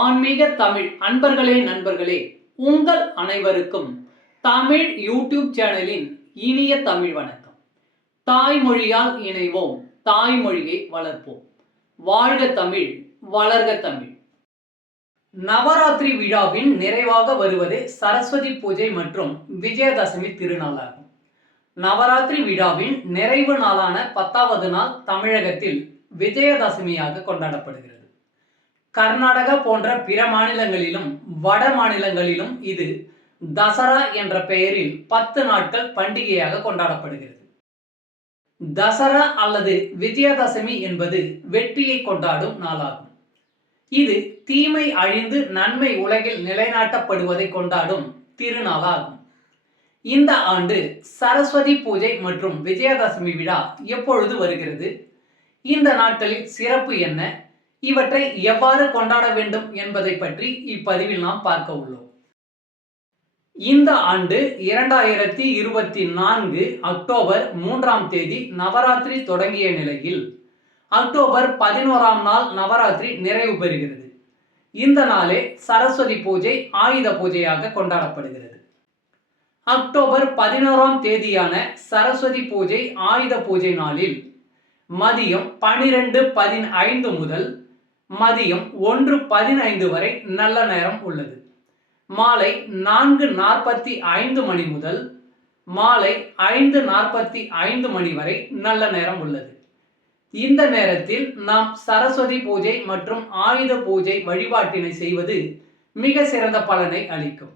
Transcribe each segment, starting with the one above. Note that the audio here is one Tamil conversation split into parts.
ஆன்மீக தமிழ் அன்பர்களே நண்பர்களே, உங்கள் அனைவருக்கும் தமிழ் யூடியூப் சேனலின் இனிய தமிழ் வணக்கம். தாய்மொழியால் இணைவோம், தாய்மொழியை வளர்ப்போம். வாழ்க தமிழ், வளர்க தமிழ். நவராத்திரி விழாவின் நிறைவாக வருவது சரஸ்வதி பூஜை மற்றும் விஜயதசமி திருநாளாகும். நவராத்திரி விழாவின் நிறைவு நாளான 10வது நாள் தமிழகத்தில் விஜயதசமியாக கொண்டாடப்படுகிறது. கர்நாடகா போன்ற பிற மாநிலங்களிலும் வட மாநிலங்களிலும் இது தசரா என்ற பெயரில் 10 நாட்கள் பண்டிகையாக கொண்டாடப்படுகிறது. தசரா அல்லது விஜயதசமி என்பது வெற்றியை கொண்டாடும் நாளாகும். இது தீமை அழிந்து நன்மை உலகில் நிலைநாட்டப்படுவதை கொண்டாடும் திருநாளாகும். இந்த ஆண்டு சரஸ்வதி பூஜை மற்றும் விஜயதசமி விழா எப்பொழுது வருகிறது? இந்த நாட்களில் சிறப்பு என்ன? இவற்றை எவ்வாறு கொண்டாட வேண்டும் என்பதை பற்றி இப்பதிவில் நாம் பார்க்க உள்ளோம். இந்த ஆண்டு 2024 அக்டோபர் 3ஆம் தேதி நவராத்திரி தொடங்கிய நிலையில் அக்டோபர் 11ஆம் நாள் நவராத்திரி நிறைவு பெறுகிறது. இந்த நாளே சரஸ்வதி பூஜை ஆயுத பூஜையாக கொண்டாடப்படுகிறது. அக்டோபர் 11ஆம் தேதியான சரஸ்வதி பூஜை ஆயுத பூஜை நாளில் மதியம் 12:15 முதல் மதியம் 1:15 வரை நல்ல நேரம் உள்ளது. மாலை 4:45 மணி முதல் மாலை 5:45 மணி வரை நல்ல நேரம் உள்ளது. இந்த நேரத்தில் நாம் சரஸ்வதி பூஜை மற்றும் ஆயுத பூஜை வழிபாட்டினை செய்வது மிக சிறந்த பலனை அளிக்கும்.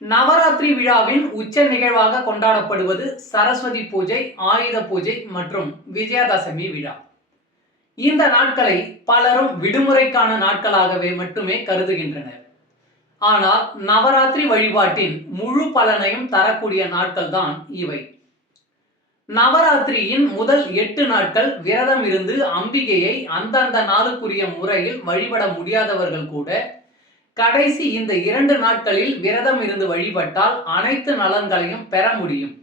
நவராத்திரி விழாவின் உச்ச நிகழ்வாக கொண்டாடப்படுவது சரஸ்வதி பூஜை, ஆயுத பூஜை மற்றும் விஜயதசமி விழா. இந்த நாட்களை பலரும் விடுமுறைக்கான நாட்களாகவே மட்டுமே கருதுகின்றனர். ஆனால் நவராத்திரி வழிபாட்டின் முழு பலனையும் தரக்கூடிய நாட்கள் தான் இவை. நவராத்திரியின் முதல் 8 நாட்கள் விரதம் இருந்து அம்பிகையை அந்தந்த நாளுக்குரிய முறையில் வழிபட முடியாதவர்கள் கூட கடைசி இந்த 2 நாட்களில் விரதம் இருந்து வழிபட்டால் அனைத்து நலன்களையும் பெற முடியும்.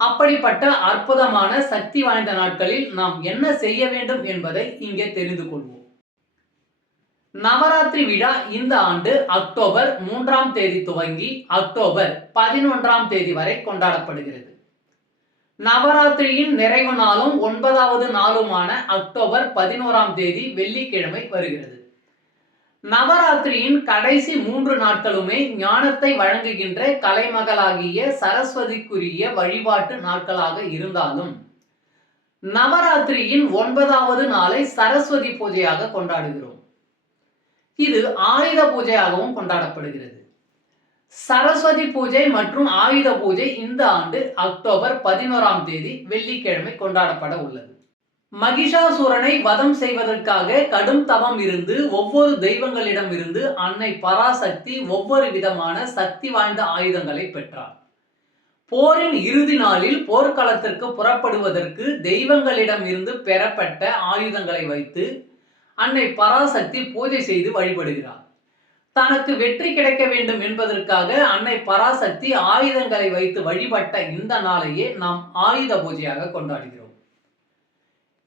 அப்படிப்பட்ட அற்புதமான சக்தி வாய்ந்த நாட்களில் நாம் என்ன செய்ய வேண்டும் என்பதை இங்கே தெரிந்து கொள்வோம். நவராத்திரி விழா இந்த ஆண்டு அக்டோபர் 3ஆம் தேதி துவங்கி அக்டோபர் 11ஆம் தேதி வரை கொண்டாடப்படுகிறது. நவராத்திரியின் நிறைவு நாளும் 9வது நாளுமான அக்டோபர் 11ஆம் தேதி வெள்ளிக்கிழமை வருகிறது. நவராத்திரியின் கடைசி 3 நாட்களுமே ஞானத்தை வழங்குகின்ற கலைமகளாகிய சரஸ்வதிக்குரிய வழிபாட்டு நாட்களாக இருந்தாலும் நவராத்திரியின் 9வது நாளை சரஸ்வதி பூஜையாக கொண்டாடுகிறோம். இது ஆயுத பூஜையாகவும் கொண்டாடப்படுகிறது. சரஸ்வதி பூஜை மற்றும் ஆயுத பூஜை இந்த ஆண்டு அக்டோபர் 11ஆம் தேதி வெள்ளிக்கிழமை கொண்டாடப்பட உள்ளது. மகிஷாசுரனை வதம் செய்வதற்காக கடும் தவம் இருந்து ஒவ்வொரு தெய்வங்களிடம் இருந்து அன்னை பராசக்தி ஒவ்வொரு விதமான சக்தி வாய்ந்த ஆயுதங்களை பெற்றார். போரின் இறுதி நாளில் போர்க்களத்திற்கு புறப்படுவதற்கு தெய்வங்களிடம் இருந்து பெறப்பட்ட ஆயுதங்களை வைத்து அன்னை பராசக்தி பூஜை செய்து வழிபடுகிறார். தனக்கு வெற்றி கிடைக்க வேண்டும் என்பதற்காக அன்னை பராசக்தி ஆயுதங்களை வைத்து வழிபட்ட இந்த நாளையே நாம் ஆயுத பூஜையாக கொண்டாடுகிறோம்.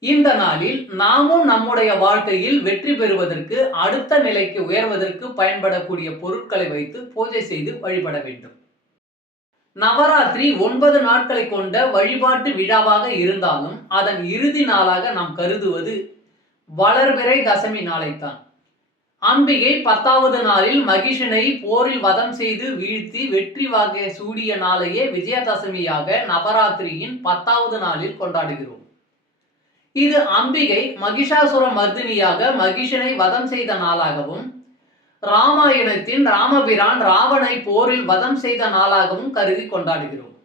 இந்த நாளில் நாமும் நம்முடைய வாழ்க்கையில் வெற்றி பெறுவதற்கு, அடுத்த நிலைக்கு உயர்வதற்கு பயன்படக்கூடிய பொருட்களை வைத்து பூஜை செய்து வழிபட வேண்டும். நவராத்திரி 9 நாட்களை கொண்ட வழிபாட்டு விழாவாக இருந்தாலும் அதன் இறுதி நாளாக நாம் கருதுவது வளர்பிறை தசமி நாளைத்தான். அம்பிகை 10வது நாளில் மகிஷனை போரில் வதம் செய்து வீழ்த்தி வெற்றி வாகை சூடிய நாளையே விஜயதசமியாக நவராத்திரியின் 10வது நாளில் கொண்டாடுகிறோம். இது அம்பிகை மகிஷாசுர மர்தினியாக மகிஷனை வதம் செய்த நாளாகவும் ராமாயணத்தின் ராமபிரான் ராவனை போரில் வதம் செய்த நாளாகவும் கருதி கொண்டாடுகிறோம்.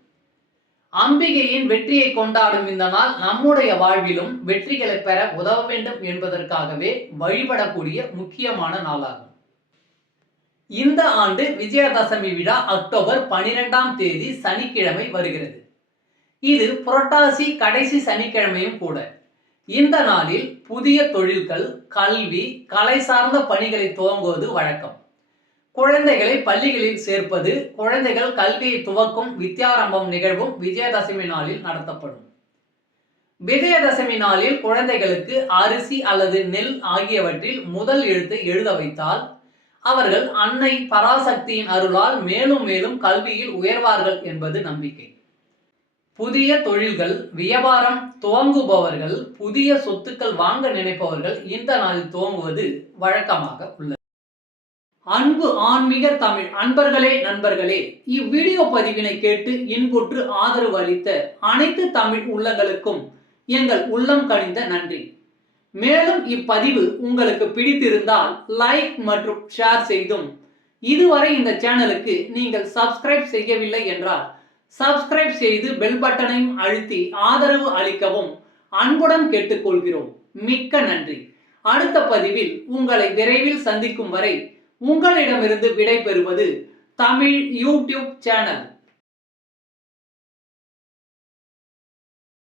அம்பிகையின் வெற்றியை கொண்டாடும் இந்த நாள் நம்முடைய வாழ்விலும் வெற்றிகளை பெற உதவ வேண்டும் என்பதற்காகவே வழிபடக்கூடிய முக்கியமான நாளாகும். இந்த ஆண்டு விஜயதசமி விழா அக்டோபர் 12ஆம் தேதி சனிக்கிழமை வருகிறது. இது புரட்டாசி கடைசி சனிக்கிழமையும் கூட. இந்த நாளில் புதிய தொழில்கள், கல்வி, கலை சார்ந்த பணிகளை துவங்குவது வழக்கம். குழந்தைகளை பள்ளிகளில் சேர்ப்பது, குழந்தைகள் கல்வியை துவக்கும் வித்யாரம்பம் நிகழ்வும் விஜயதசமி நாளில் நடத்தப்படும். விஜயதசமி நாளில் குழந்தைகளுக்கு அரிசி அல்லது நெல் ஆகியவற்றில் முதல் எழுத்தை எழுத வைத்தால் அவர்கள் அன்னை பராசக்தியின் அருளால் மேலும் மேலும் கல்வியில் உயர்வார்கள் என்பது நம்பிக்கை. புதிய தொழில்கள், வியாபாரம் துவங்குபவர்கள், புதிய சொத்துக்கள் வாங்க நினைப்பவர்கள் இந்த நாளில் துவங்குவது வழக்கமாக உள்ளது. அன்பு ஆன்மீக தமிழ் அன்பர்களே, நண்பர்களே, இவ்வீடியோ பதிவினை கேட்டு இன்புற்று ஆதரவு அளித்த அனைத்து தமிழ் உள்ளங்களுக்கும் எங்கள் உள்ளம் கனிந்த நன்றி. மேலும் இப்பதிவு உங்களுக்கு பிடித்திருந்தால் லைக் மற்றும் ஷேர் செய்தும், இதுவரை இந்த சேனலுக்கு நீங்கள் சப்ஸ்கிரைப் செய்யவில்லை என்றால் சப்ஸ்கிரைப் செய்து பெல் பட்டனையும் அழுத்தி ஆதரவு அளிக்கவும் அன்புடன் கேட்டுக்கொள்கிறோம். மிக்க நன்றி. அடுத்த பதிவில் உங்களை விரைவில் சந்திக்கும் வரை உங்களிடமிருந்து விடை பெறுவது தமிழ் யூடியூப் சேனல்.